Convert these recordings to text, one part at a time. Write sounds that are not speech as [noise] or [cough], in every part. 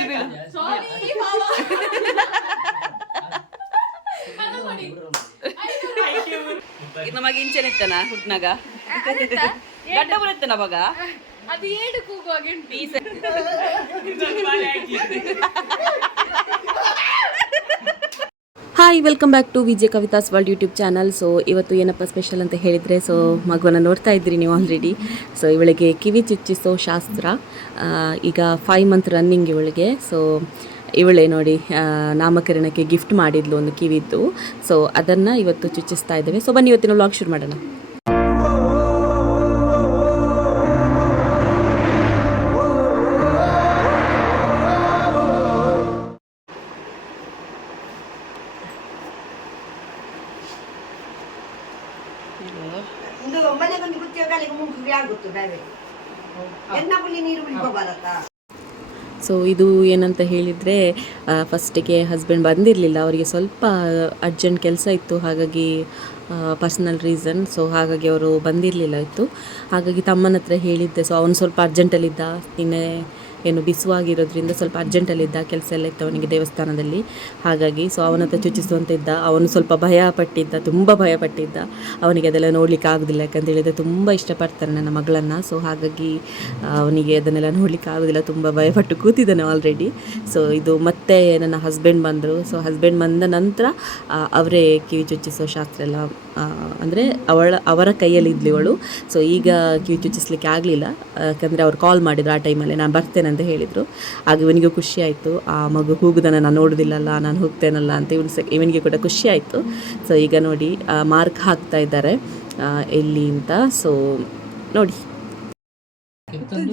ಬೀಳು ಬೀಳು ಇದು ನಮಗೆ ಇಂಚೆನ್ ಇತ್ತನ ಹುಟ್ನಾಗ. ಗಡ್ಡ ಬರುತ್ತನ ಅವಾಗ? ಅದು ಏಡು ಕೂಗುವಾಗ piece. [laughs] [laughs] Hi welcome back to Vijaya Kavitha's world YouTube channel so ಇವತ್ತು ಏನಪ್ಪ ಸ್ಪೆಷಲ್ ಅಂತ ಹೇಳಿದರೆ ಸೊ ಮಗುವನ್ನು ನೋಡ್ತಾ ಇದ್ದೀರಿ ನೀವು ಆಲ್ರೆಡಿ ಸೊ ಇವಳಿಗೆ ಕಿವಿ ಚುಚ್ಚಿಸೋ ಶಾಸ್ತ್ರ ಈಗ ಫೈವ್ ಮಂತ್ ರನ್ನಿಂಗ್ ಇವಳಿಗೆ. ಸೊ ಇವಳೇ ನೋಡಿ ನಾಮಕರಣಕ್ಕೆ ಗಿಫ್ಟ್ ಮಾಡಿದ್ಲು ಒಂದು ಕಿವಿದ್ದು. ಸೊ ಅದನ್ನು ಇವತ್ತು ಚುಚ್ಚಿಸ್ತಾ ಇದ್ದೇವೆ. ಸೊ ಬನ್ನಿ, ಇವತ್ತಿನ ವ್ಲಾಗ್ ಶುರು ಮಾಡೋಣ. ಸೊ ಇದು ಏನಂತ ಹೇಳಿದರೆ ಫಸ್ಟಿಗೆ ಹಸ್ಬೆಂಡ್ ಬಂದಿರಲಿಲ್ಲ. ಅವರಿಗೆ ಸ್ವಲ್ಪ ಅರ್ಜೆಂಟ್ ಕೆಲಸ ಇತ್ತು. ಹಾಗಾಗಿ ಪರ್ಸ್ನಲ್ ರೀಸನ್ ಸೊ ಹಾಗಾಗಿ ಅವರು ಬಂದಿರಲಿಲ್ಲ ಇತ್ತು. ಹಾಗಾಗಿ ತಮ್ಮನ ಹತ್ರ ಹೇಳಿದ್ದೆ. ಸೊ ಅವನು ಸ್ವಲ್ಪ ಅರ್ಜೆಂಟಲ್ಲಿದ್ದ ನಿನ್ನೆ ಏನು ಬಿಸುವಾಗಿರೋದ್ರಿಂದ ಸ್ವಲ್ಪ ಅರ್ಜೆಂಟಲ್ಲಿದ್ದ ಕೆಲಸ ಎಲ್ಲ ಇತ್ತು ಅವನಿಗೆ ದೇವಸ್ಥಾನದಲ್ಲಿ. ಹಾಗಾಗಿ ಸೊ ಅವನ ಹತ್ರ ಚುಚ್ಚಿಸುವಂತ ಇದ್ದ ಅವನು ಸ್ವಲ್ಪ ಭಯ ಪಟ್ಟಿದ್ದ ತುಂಬ ಭಯ ಪಟ್ಟಿದ್ದ ಅವನಿಗೆ ಅದೆಲ್ಲ ನೋಡ್ಲಿಕ್ಕೆ ಆಗೋದಿಲ್ಲ, ಯಾಕಂತ ಹೇಳಿದರೆ ತುಂಬ ಇಷ್ಟಪಡ್ತಾನೆ ನನ್ನ ಮಗಳನ್ನು. ಸೊ ಹಾಗಾಗಿ ಅವನಿಗೆ ಅದನ್ನೆಲ್ಲ ನೋಡ್ಲಿಕ್ಕೆ ಆಗೋದಿಲ್ಲ, ತುಂಬ ಭಯಪಟ್ಟು ಕೂತಿದ್ದಾನೆ ಆಲ್ರೆಡಿ ಸೊ ಇದು ಮತ್ತೆ ನನ್ನ ಹಸ್ಬೆಂಡ್ ಬಂದರು. ಸೊ ಹಸ್ಬೆಂಡ್ ಬಂದ ನಂತರ ಅವರೇ ಕಿವಿ ಚುಚ್ಚಿಸೋ ಶಾಸ್ತ್ರ ಎಲ್ಲ ಅಂದರೆ ಅವಳ, ಅವರ ಕೈಯಲ್ಲಿ ಇದ್ಲಿ ಅವಳು ಸೊ ಈಗ ಕಿವಿ ಚುಚ್ಚಿಸ್ಲಿಕ್ಕೆ ಆಗಲಿಲ್ಲ. ಯಾಕಂದರೆ ಅವ್ರು ಕಾಲ್ ಮಾಡಿದ್ರು ಆ ಟೈಮಲ್ಲಿ ನಾನು ಬರ್ತೇನೆ ಅಂತ ಹೇಳಿದರು. ಆಗ ಇವನಿಗೂ ಖುಷಿ ಆಯಿತು. ಆ ಮಗು ಹೋಗುದನ್ನು ನಾನು ನೋಡೋದಿಲ್ಲಲ್ಲ ನಾನು ಹೋಗ್ತೇನಲ್ಲ ಅಂತ ಇವನು ಸ ಇವನಿಗೆ ಕೂಡ ಖುಷಿ ಆಯಿತು. ಸೊ ಈಗ ನೋಡಿ ಮಾರ್ಕ್ ಹಾಕ್ತಾ ಇದ್ದಾರೆ. ಎಲ್ಲಿ ಅಂತ. ಸೊ ನೋಡಿ. ಕೆತ್ತೊಂದು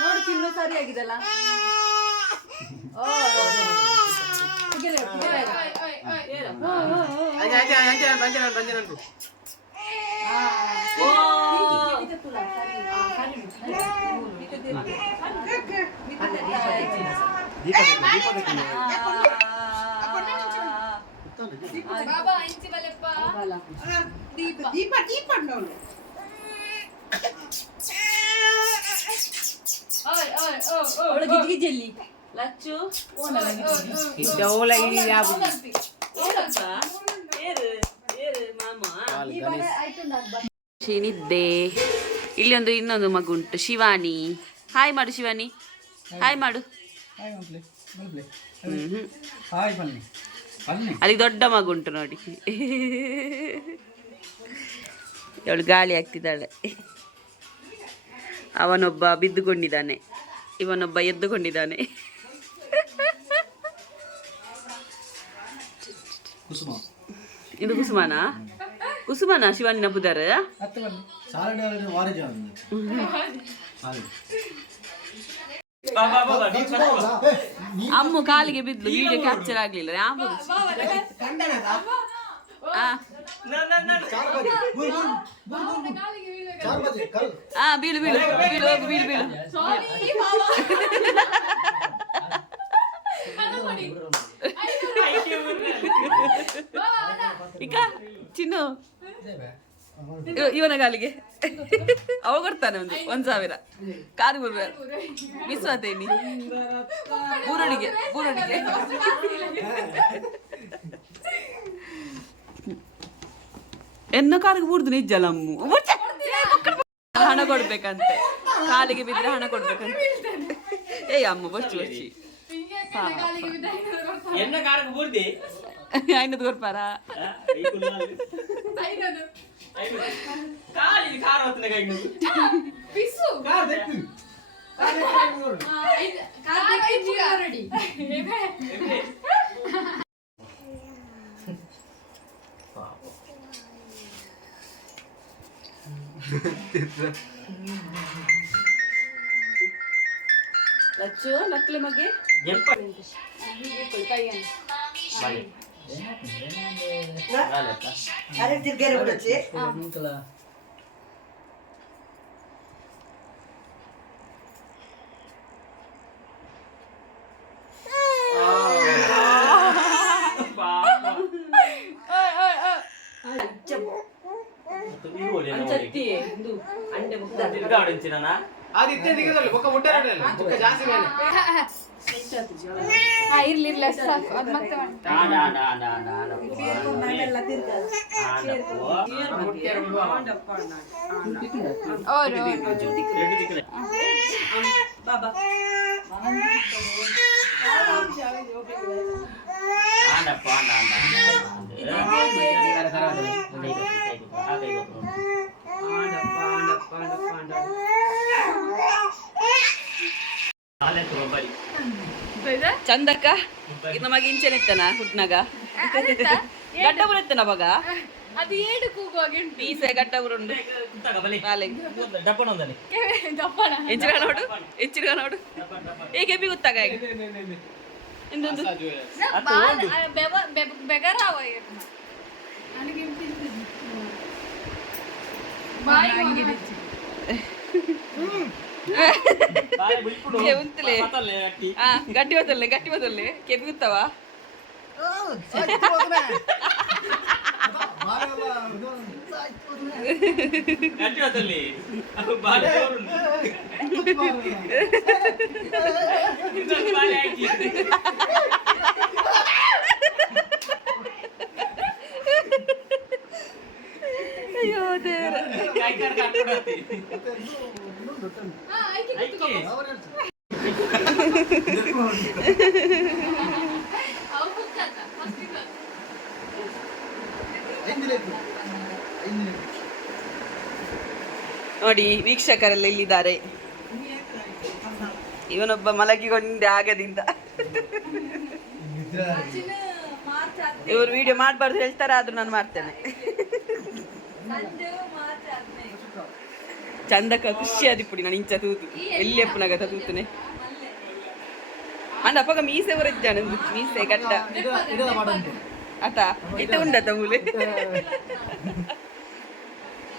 ನೋಡು ಚಿನ್ನು ಸರಿಯಾಗಿದಲ್ಲ ಓ ಬಂಜನ ಬಂಜನ ಹ್ಞೂ, ಹ್ಞೂ, ಹ್ಞೂ. ಬಾಬಾ ಇಂಚಿ ಬಲೆಪ್ಪ ದೀಪ ದೀಪ ದೀಪ ನಿದ್ದೆ ಇಲ್ಲಿ ಒಂದು ಇನ್ನೊಂದು ಮಗು ಉಂಟು ಶಿವಾನಿ. ಹಾಯ್ ಮಾಡು ಶಿವಾನಿ. ಹಾಯ್ ಮಾಡು. ಅಲ್ಲಿ ದೊಡ್ಡ ಮಗು ಉಂಟು ನೋಡಿ. ಇವಳು ಗಾಳಿ ಆಗ್ತಿದ್ದಾಳೆ ಅವನೊಬ್ಬ ಬಿದ್ದುಕೊಂಡಿದ್ದಾನೆ. ಇವನೊಬ್ಬ ಎದ್ದುಕೊಂಡಿದ್ದಾನೆ. ಕುಸುಮ. ಇದು ಕುಸುಮನ? ಕುಸುಮನ ಶಿವಾನಿನ ಪುದಾರ ಹತ್ತು ಬನ್ನಿ ಸಾರಡೆ ಅವರಿಗೆ ವಾರಜ ಅಮ್ಮ ಕಾಲಿಗೆ ಬಿದ್ಲು ವಿಡಿಯೋ ಕ್ಯಾಪ್ಚರ್ ಆಗ್ಲಿಲ್ಲ ಯಾವುದು ಆ. ಆ ಬೀಳು ಬೀಳು ಬೀಳು ಹೋಗು ಬೀಳು ಬೀಳು. ಸಾರಿ ಮಾವ. ಈಗ ಚಿನ್ನು. ಇವ- ಇವನ ಕಾಲಿಗೆ ಅವ ಕೊಡ್ತಾನೆ ಒಂದು ಒಂದ್ ಸಾವಿರ. ಕಾರು ಬುರ್ರ ವಿಶ್ವಾತೇನಿ ಬೂರಣಿಗೆ ಬೂರಣಿಗೆ. ಎನ್ನ ಕಾಲಿಗೆ ನಿಜ ಲಮ್ಮು ಹಣ ಕೊಡ್ಬೇಕಂತೆ. ಕಾಲಿಗೆ ಬಿದ್ರೆ ಹಣ ಕೊಡ್ಬೇಕಂತೆ. ಏಯ್ ಅಮ್ಮ ಬಚ್ಚಿ ಬಚ್ಚಿ. ಕಾಲಿಗೆ ಬಿದ್ದ ಐನೂರು ಕೊಡ್ತಾರೆ. ಎನ್ನ ಕಾರಕ್ಕೆ ಬೂರ್ದಿ ಐನದು ಕೊಡ್ಪಾರ ಐನೂರು. ಕಾಲಿಗೆ ಕಾರ್ ಹೊತ್ತನೆ ಕೈ ಪಿಸ್ಸು. ಕಾರ್ ದೆಕ್ಕು. ಕಾರ್ ದೆಕ್ಕು ಐದು ನೋಡು. ಆ, ಐದು- ಕಾಲಿಗೆ ಐದು ರೆಡಿ. ಲಚ್ಚು ನಕ್ಲೆ ಮಗೆ ಎಪ್ಪ ಹೀಗೆ ಇಟ್ಕೊಳ್ಳಿ ಕೈಯನ್ನು. ಬಾಯಿ అరే తిరిగారు ఇప్పుడు వచ్చి అది ఇద్దరు దిగుదలు ఒక ముట్టారు జాస్తి ಹಾ, ಇರ್ಲಿ ಇರ್ಲಿ ಅಷ್ಟು ಸಾಕು ಅದು ಮತ್ತೆ ಮಾಡಿ. ಮುಟ್ಟಾರೆ ಇದು? ಚಂದಕ್ಕ ಇನ್ನು ಮಗ ಇಂಚೆನೆತ್ತನ ಹುಟ್ನಾಗ? ಅದೆಂತ? ಗಡ್ಡ ಬರುತ್ತನ ಮಗ ಅದು ಏಡು ಕೂಗುವಾಗ ಉಂಟು. ಪೀಸೆ ಗಡ್ಡ ಬರುಂಡು ಹೆಚ್ಚಿನ ನೋಡು ಹೆಚ್ಚಿನ ನೋಡು ಹೇಗೆ ಬಿ ಗೊತ್ತಾಗ ಈಗ ಇನ್ನೊಂದು. ಬೆಗರಾವ ಬಾಯಿ ಉಂತಲೆ. ಗಟ್ಟಿ ಬದಲ್ಲೆ ಗಟ್ಟಿ ಬದಲ್ಲೆ ಕೆದ್ಗುತ್ತವ? ಅಯ್ಯೋ ದೇವ್ರ. ನೋಡಿ ವೀಕ್ಷಕರೆಲ್ಲ ಇಲ್ಲಿದ್ದಾರೆ ಇವನೊಬ್ಬ ಮಲಗಿಕೊಂಡೆ ಆಗದಿಂದ. ಇವರು ವಿಡಿಯೋ ಮಾಡಬಾರ್ದು ಹೇಳ್ತಾರೆ ಆದ್ರೂ ನಾನು ಮಾಡ್ತೇನೆ. ಚಂದಕ ಖುಷಿ ಆದಿಪ್ಪುಡಿ ನಾನು ಇಂಚ ತೂತು. ಎಲ್ಲಿ ತೂತುನೆ ತೂತನೆ? ಅಂದ ಅಪ್ಪಗ ಮೀಸೆ ಬರಜ್ಜಾನ ಮೀಸೆ ಕಟ್ಟ ಉಂಡತ ಆತ ಇಟ್ಟ ಉಂಡ ತಮೂಲೆ